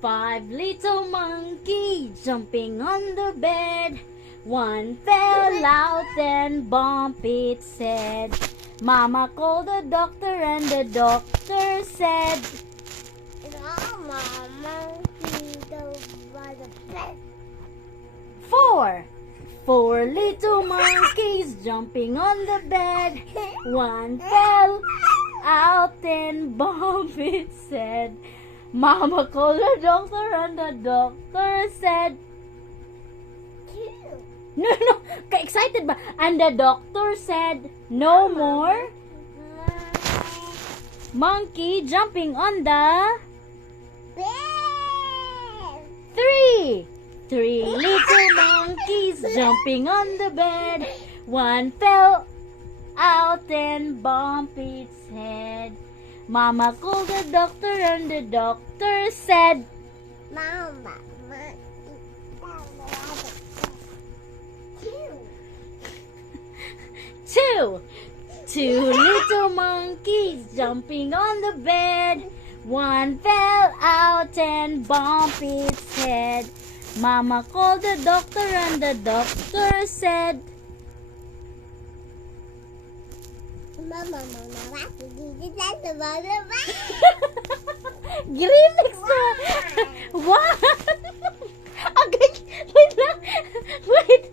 5 little monkey jumping on the bed. One fell out and bumped its head. Mama called the doctor and the doctor said, Four little monkeys jumping on the bed. One fell out and bumped its head. Mama called the doctor and the doctor said, No, ka-excited ba? And the doctor said, no more monkey jumping on the Three little monkeys jumping on the bed. One fell out and bumped its head. Mama called the doctor and the doctor said, Two little monkeys jumping on the bed. One fell out and bumped its head. Mama called the doctor and the doctor said, Grimix na! What? Okay, wait lang. Wait.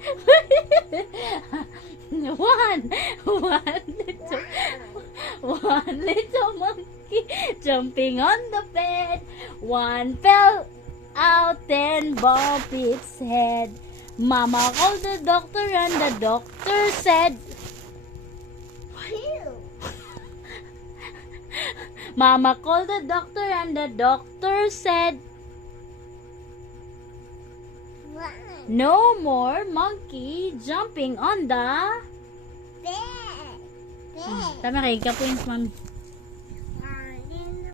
One little monkey jumping on the bed. One fell out and bumped its head. Mama called the doctor and the doctor said, Mama called the doctor and the doctor said, no more monkey jumping on the bed. Tama kayo, ka points, ma'am.